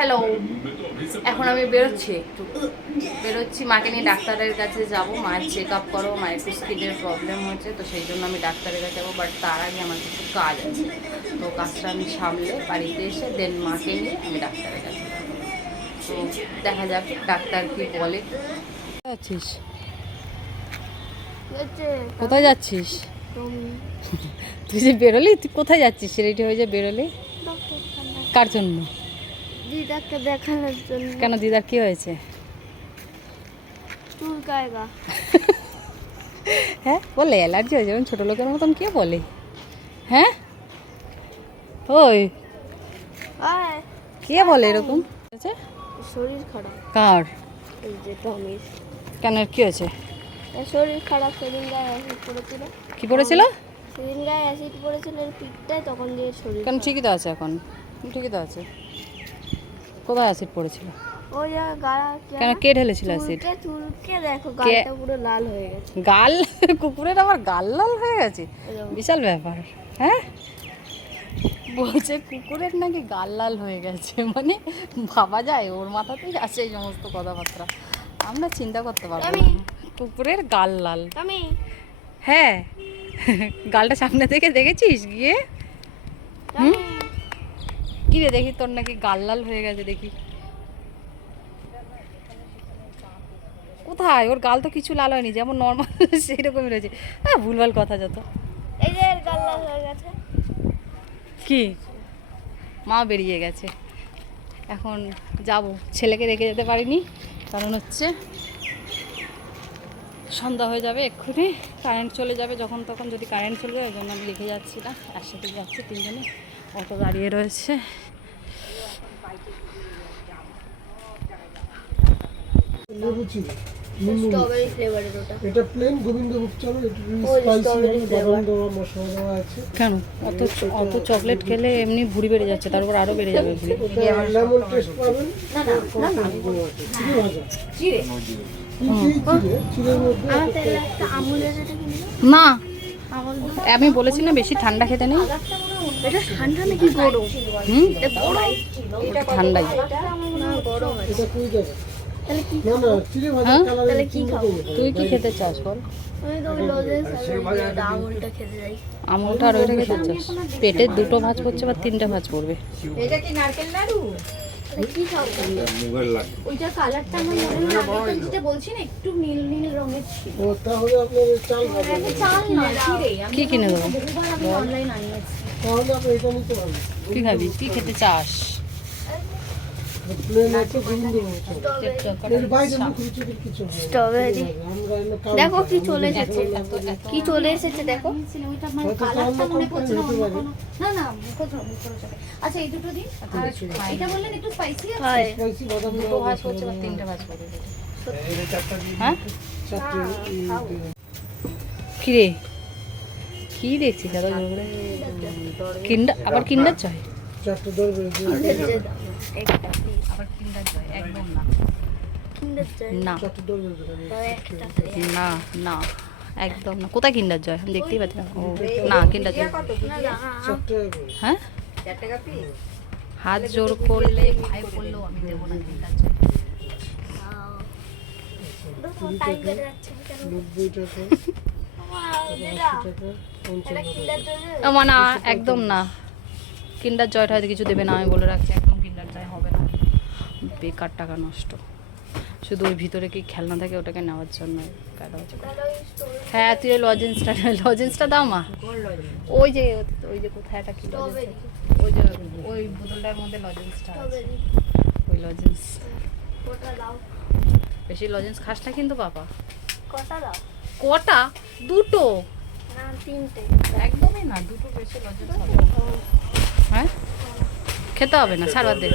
Hello, এখন আমি বেরোচ্ছি, মাকে নিয়ে ডাক্তারের কাছে যাব। মায়ের চেক আপ করো, মায়ের একটু স্কিনের প্রবলেম হচ্ছে, তো সেই জন্য আমি ডাক্তারের কাছে যাবো। বাট তার আগে আমার কিছু কাজ আছে, তো কাজটা আমি সামলে বাড়িতে এসে দেন মাকে নিয়ে আমি ডাক্তারের কাছে যাবো। তো দেখা যাক ডাক্তার কি বলে। যাচ্ছিস? কোথায় যাচ্ছিস? তুই যে বেরোলি, তুই কোথায় যাচ্ছিস? রেডি হয়ে যে বেরোলি কার জন্য? দিদাকে দেখানোর জন্য। কেন, দিদার কি হয়েছে? চুলকায়গা। হ্যাঁ বলে অ্যালার্জি হয়েছে, যেমন ছোটো লোকের মতন কে বলে? হ্যাঁ ওই কে বলে এরকম? শরীর খারাপ। কার? এই যে টমির। কেন, কি হয়েছে? শরীর খারাপ, সেদিন গায়ে অ্যাসিড পড়েছিল। কি পড়েছিল? সেদিন গায়ে অ্যাসিড পড়েছিল এর পিঠটায়, তখন দিয়ে শরীর। কেন, ঠিকই তো আছে এখন, ঠিকই তো আছে। কোথায় অ্যাসিড পড়েছিল? ওই জায়গায় গায়ে। কেন, কে ঢেলেছিল অ্যাসিড? চুলকে দেখো গালটা পুরো লাল হয়ে গেছে। গাল? কুকুরের আবার গাল লাল হয়ে গেছে? বিশাল ব্যাপার। হ্যাঁ বলছে কুকুরের নাকি গাল লাল হয়ে গেছে, মানে ভাবা যায় ওর মাথাতেই আসে এই সমস্ত কথাবার্তা, আমরা চিন্তা করতে পারবো না। কুকুরের গাল লাল? হ্যাঁ, গালটা সামনে থেকে দেখেছিস গিয়ে? কি রে, দেখি তোর নাকি গাল লাল হয়ে গেছে, দেখি কোথায়? ওর গাল তো কিছু লাল হয়নি, যেমন নর্মাল সেই রকমই রয়েছে। হ্যাঁ, ভুলভাল কথা যত। এই যে গাল লাল হয়ে গেছে। কি? মা বেরিয়ে গেছে, এখন যাব। ছেলেকে রেখে যেতে পারিনি, কারণ হচ্ছে সন্ধ্যা হয়ে যাবে এক্ষুনি, কারেন্ট চলে যাবে যখন তখন। যদি কারেন্ট চলে যায়, ওই জন্য আমি রেখে যাচ্ছি না, একসাথে যাচ্ছি তিনজনে। অটো দাঁড়িয়ে রয়েছে। স্ট্রবেরি ফ্লেভারের ওটা। এটা প্লেন গোবিন্দভোগ চাল, এটা স্পাইসি বাদাম দেওয়া মশলা দেওয়া আছে। কেন অত চকলেট খেলে এমনি ভুঁড়ি বেড়ে যাচ্ছে, তারপর আরো বেড়ে যাবে ভুঁড়ি। এটা লেমন টেস্ট পাবেন। না না না চিড়ে ভাজা। চিড়ে। চিড়ের মধ্যে একটা আমুলের এটা কিনলো না, আমি বলেছি না বেশি ঠান্ডা খেতে নেই। এটা ঠান্ডা নাকি গরম? এটা গরম, এটা ঠান্ডাই। না গরম আছে। এটা কই যাবে? তাহলে কি না না, চিড়ে ভাজা হ্যাঁ? কালার। তাহলে কি খাবো? তুই কি খেতে চাস বল? আমি তো ওই লজেন্স আর আমুলটা খেতে যাই। আমুলটা আর ওইটা খেতে চাস? পেটে দুটো ভাঁজ পড়ছে বা তিনটে ভাঁজ পড়বে। এটা কি নারকেল নাড়ু? তাহলে কি খাবো? ওইটা কালারটা আমার মনে হয় না, যেটা বলছি না একটু নীল নীল রঙের ছিল। ও তাহলে আপনার এই চাল ভাজা। এটা চাল না, চিড়ে। আমি কি কিনে দেবো? বহুবার আমি অনলাইন আনিয়েছি। তাহলে আপনি এটা নিতে পারবেন। কি খাবি? কি খেতে চাস? প্লেন আছে গোবিন্দভোগ চাল। এর বাইরে মুখে কিছু হয় না। স্ট্রবেরি। আমরা এনে কাল দেখো কি চলে এসেছে, কি চলে এসেছে দেখো। ওইটা আমার হয়তো কালারটা চাল মনে পড়ছে না, হতে অন্য পারে। কোনো। না না, মুখরোচক যাবে। আচ্ছা এই দুটো দিন। আর এটা বললেন একটু স্পাইসি আছে। হয় স্পাইসি বাদাম দুটো দেওয়া ভাঁজ মশলা পড়ছে বা দেওয়া তিনটে ভাঁজ পড়বে। হ্যাঁ? হ্যাঁ চারটে কি রে, কি দেখছিস দাদা? কিন্ডার, আবার কিন্ডার জয়? চারটে দর বেড়ে দিয়ে আবার কিন্ডার জয়? একদম না, না চারটে দর বেড়ে দেবেন। না না, একদম না। কোথায় কিন্ডার জয়? আমি দেখতেই পাচ্ছি না। ও না, কিন্ডার জয়। চারটে হ্যাঁ, 4 টাকা পিস। হাত জোর করলে ভাই বললেও আমি দেবো না কিন্ডার জয়। 90 টাকা 80 টাকা 55 না একদম না, কিন্ডার জয়টা হয়তো কিছু দেবে না, আমি বলে রাখছি একদম কিন্ডার জয় হবে না, বেকার টাকা নষ্ট। শুধু ওই ভিতরে কি খেলনা থাকে ওটাকে নেওয়ার জন্য কাটা হচ্ছে। হ্যাঁ, তুই ওই লজেন্সটা দাও মা। ওই যে কোথায় একটা কি লজেন্স, ওই যে ওই বোতলটার মধ্যে লজেন্সটা আছে, ওই লজেন্স। বেশি লজেন্স খাস না কিন্তু বাবা। কটা? দুটো? না 3টে। একদমই না, দুটো বেশি লজেন্স হবে না। হ্যাঁ, খেতে হবে না, ছাড় বাদ দে।